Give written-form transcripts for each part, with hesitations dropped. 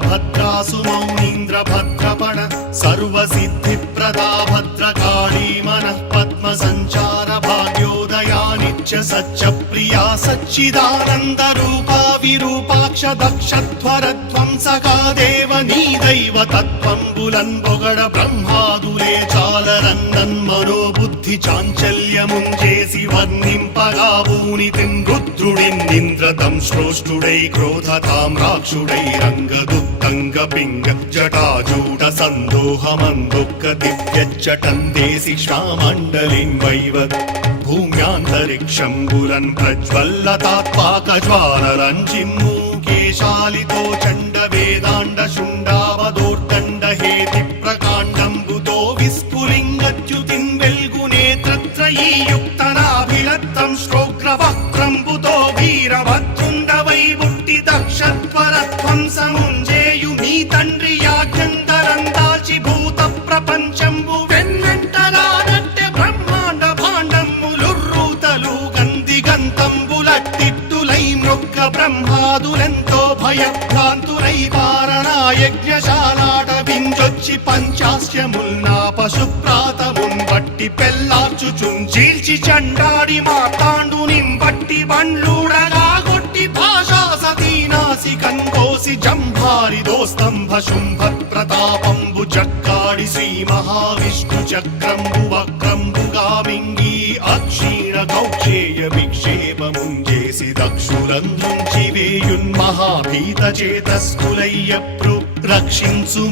వీరభద్రాసు మౌనీంద్ర భద్రపణ సర్వసిద్ధిప్రదా భద్రకాళీ మనః పద్మ సంచార భాగ్యోదయా నిత్య సత్యప్రియా సచ్చిదానంద రూపా విరూపాక్ష దక్షధ్వరధ్వంసకా దేవ నీ దైవ తత్వంబులన్ పొగడ బ్రహ్మాదులే చాలరన్నన్ మనోబుద్ధి చాంచల్యముంజేసి వర్ణింపగా భూనితిన్ రుద్రుడిన్నింద్రతం శ్రోష్ఠుడై క్రోధతామ్రాక్షుడై రంగదుత్తంగ పింగ జటాజూట సందోహమందుఃఖ దివ్యచ్చటందేసి శ్వామండలిన్ వైవత్ భూమ్యాంతరిక్షంబులన్ ప్రజ్వల్లతాత్పాకజ్వాలరన్ చిమ్ము కేశాలితో చండ వేదాండ శుండావదోర్దండ హేతి ప్రకాండంబుతో విస్ఫులింగత్యుతిన్ వెల్గునేత్రత్రయీయుక్తనాభిలత్తం శ్రోగ్రవక్రంబుతో వీరభద్రుండవై బుట్టి దక్షధ్వరధ్వంసముంజేయు మీ తండ్రి యాజ్ఞంతరం దాచి భూత ప్రపంచంబు వెన్నంటరానట్టె బ్రహ్మాండ భాండమ్ములుర్రూతలు గంతంబులట్టిట్టులై మృగ్గ బ్రహ్మాదులెంతో భయభ్రాంతులై పారణాయజ్ఞశాలాట వింజొచ్చి పంచాస్యముల్నా పశుప్రాతమున్ బట్టి పెల్లార్చుచున్ చీల్చి చండాడి మార్తాండు నింబట్టి బండ్లూడగా గొట్టి భాషా సతీనాసి కంకోసి జంభారి దోస్తంభ శుంభ ప్రతాపంబు జక్కాడి శ్రీ మహావిష్ణు చక్రంబు వక్రంబుగా మింగి అక్షీణ కౌక్షేయ విక్షేపముంజేసి దక్షులందుంచి వేయున్మహాభీత చేతస్థులయ్య రక్షించు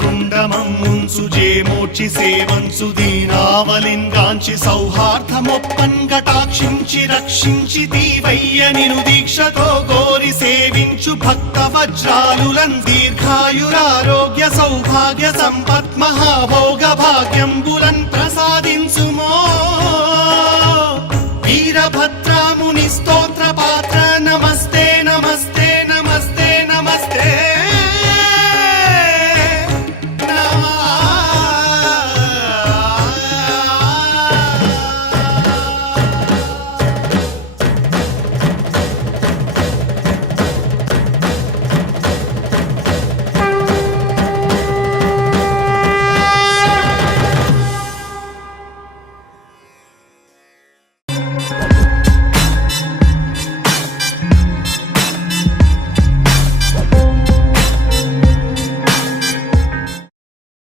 వీరభద్రుండమమ్ముంచు జేమోర్చి సేవంచు దీనావలింగాంచి సౌహార్దమొప్పన్ కటాక్షించి రక్షించి దీవయ్య నిను దీక్షతో కోరి సేవించు భక్త వజ్రాలులన్ దీర్ఘాయురారోగ్య సౌభాగ్య సంపత్ మహాభోగ భాగ్యంబులన్